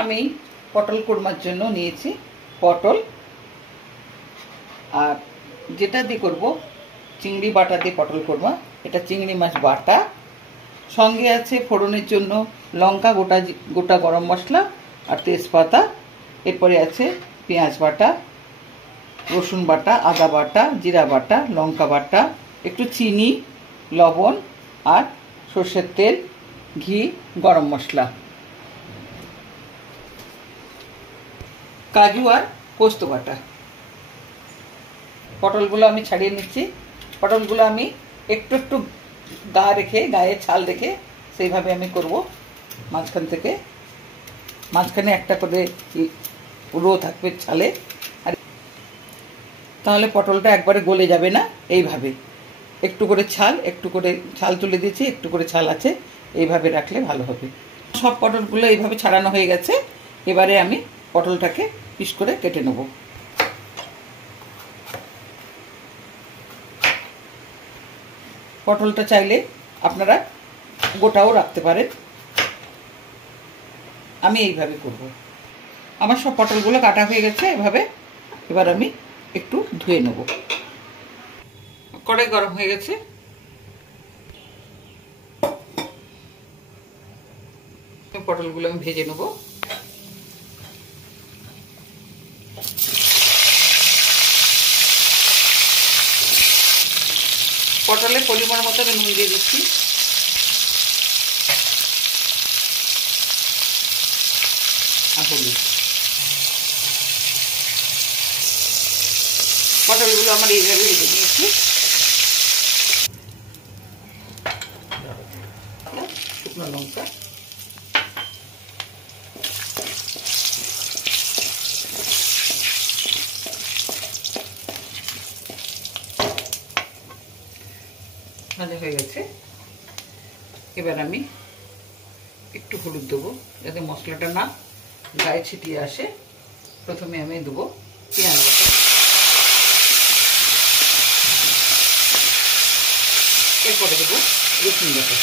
আমি পটল কোরমার জন্য নিয়েছি পটল, আর যেটা দিয়ে করব চিংড়ি বাটা দিয়ে পটল কোরমা, এটা চিংড়ি মাছ বাটা। সঙ্গে আছে ফোড়নের জন্য লঙ্কা, গোটা গরম মশলা আর তেজপাতা। এরপরে আছে পেঁয়াজ বাটা, রসুন বাটা, আদা বাটা, জিরা বাটা, লঙ্কা বাটা, একটু চিনি, লবণ আর সর্ষের তেল, ঘি, গরম মশলা, কাজু আর পোস্ত বাটা। পটলগুলো আমি ছাড়িয়ে নিচ্ছি। পটলগুলো আমি একটু একটু গায়ে ছাল রেখে সেইভাবে আমি করব। মাঝখানে একটা করে রো থাকবে ছালে, আর তাহলে পটলটা একবারে গলে যাবে না। এইভাবে একটু করে ছাল তুলে দিয়েছি, একটু করে ছাল আছে, এইভাবে রাখলে ভালো হবে। সব পটলগুলো এইভাবে ছাড়ানো হয়ে গেছে। এবারে আমি পটলটাকে পিস করে কেটে নেব। পটলটা চাইলে আপনারা গোটাও রাখতে পারেন, আমি এইভাবে করব। আমার সব পটলগুলো কাটা হয়ে গেছে এভাবে। এবার আমি একটু ধুয়ে নেব। কড়াই গরম হয়ে গেছে, পটলগুলো আমি ভেজে নেব। পটলের পরিমাণ মতো আমি নুন দিয়ে দিচ্ছি। পটলগুলো আমার এইভাবে ভেজে নিয়েছি। শুকনো লঙ্কা, ভাজা হয়ে গেছে। এবার আমি একটু হলুদ দেবো যাতে মশলাটা না গায়ে ছিটিয়ে আসে। প্রথমে আমি দেবো পেঁয়াজ বাটা, এরপরে দেবো রসুন বাটা,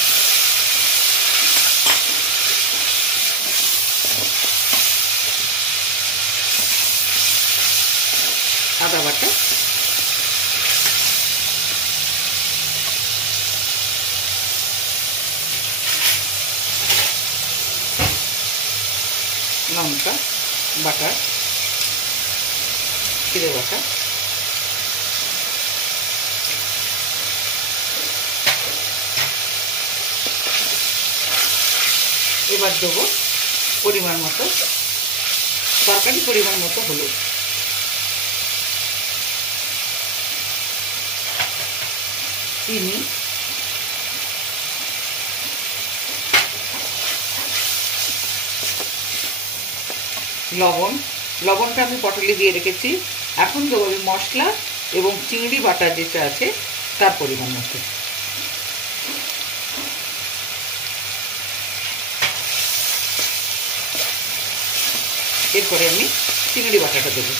আদা বাটা, লঙ্কা বাটা, জিরে বাটা, এবার দেবো পরিমাণ মতো তরকারি পরিমাণ মতো হলুদ, চিনি, লবণটা আমি পটলে দিয়ে রেখেছি। এখন দেবো আমি মশলা এবং চিংড়ি বাটা যেটা আছে তার পরিমাণ মতো। এরপরে আমি চিংড়ি বাটাটা দেবো।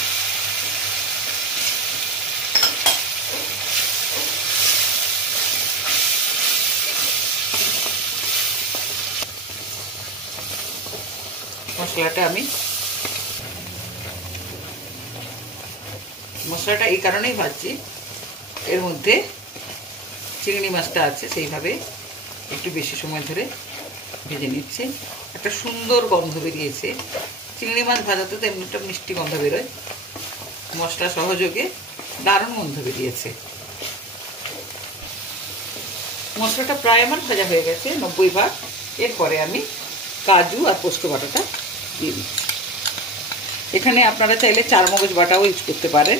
মশলাটা এই কারণেই ভাজছি, এর মধ্যে চিংড়ি মাছটা আছে, সেইভাবে একটু বেশি সময় ধরে ভেজে নিচ্ছে। একটা সুন্দর গন্ধ বেরিয়েছে। চিংড়ি মাছ ভাজাতে তো এমনি একটা মিষ্টি গন্ধ বেরোয়, মশলা সহযোগে দারুণ গন্ধ বেরিয়েছে। মশলাটা প্রায় আমার ভাজা হয়ে গেছে 90%। এরপরে আমি কাজু আর পোস্ত বাটাটা দিয়ে দিচ্ছি। এখানে আপনারা চাইলে চারমগজ বাটাও ইউজ করতে পারেন।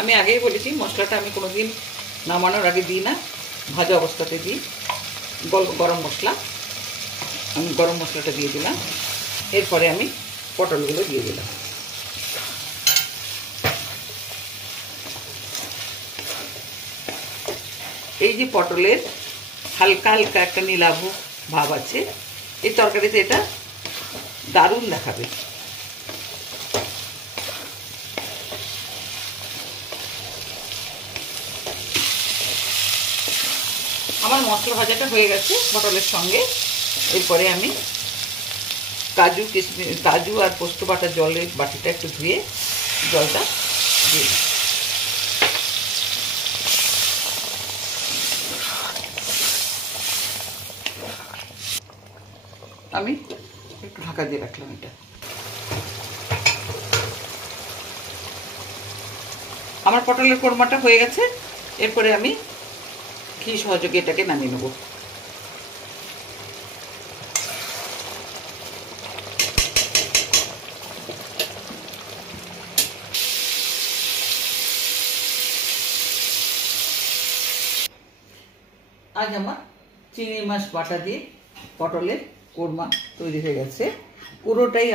আমি আগেই বলেছি মশলাটা আমি কোনোদিন নামানোর আগে দিই না, ভাজা অবস্থাতে দিই। গরম মশলাটা দিয়ে দিলাম। এরপরে আমি পটলগুলো দিয়ে দিলাম। এই যে পটলের হালকা হালকা একটা নীলাভ ভাব আছে, এই তরকারিতে এটা দারুণ দেখাবে। আমার মশলা ভাজাটা হয়ে গেছে পটলের সঙ্গে। এরপরে আমি কাজু আর পোস্ত বাটা জলের বাটিটা একটু ধুয়ে জলটা দিয়ে দিই। আমি একটু ঢাকা দিয়ে রাখলাম এটা। আমার পটলের কোরমাটা হয়ে গেছে। এরপরে আমি ঘি সহযোগে এটাকে নামিয়ে নেব। আজ আমার চিংড়ি মাছ বাটা দিয়ে পটলের কোরমা তৈরি হয়ে গেছে। পুরোটাই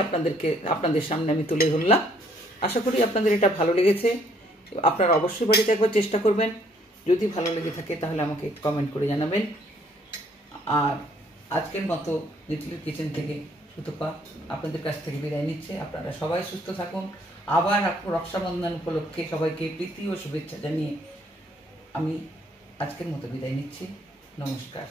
আপনাদের সামনে আমি তুলে ধরলাম। আশা করি আপনাদের এটা ভালো লেগেছে। আপনারা অবশ্যই বাড়িতে একবার চেষ্টা করবেন। যদি ভালো লেগে থাকে তাহলে আমাকে কমেন্ট করে জানাবেন। আর আজকের মতো লিটল কিচেন থেকে সুতপা আপনাদের কাছ থেকে বিদায় নিচ্ছে। আপনারা সবাই সুস্থ থাকুন। আবার রক্ষাবন্ধন উপলক্ষে সবাইকে প্রীতি ও শুভেচ্ছা জানিয়ে আমি আজকের মতো বিদায় নিচ্ছি। নমস্কার।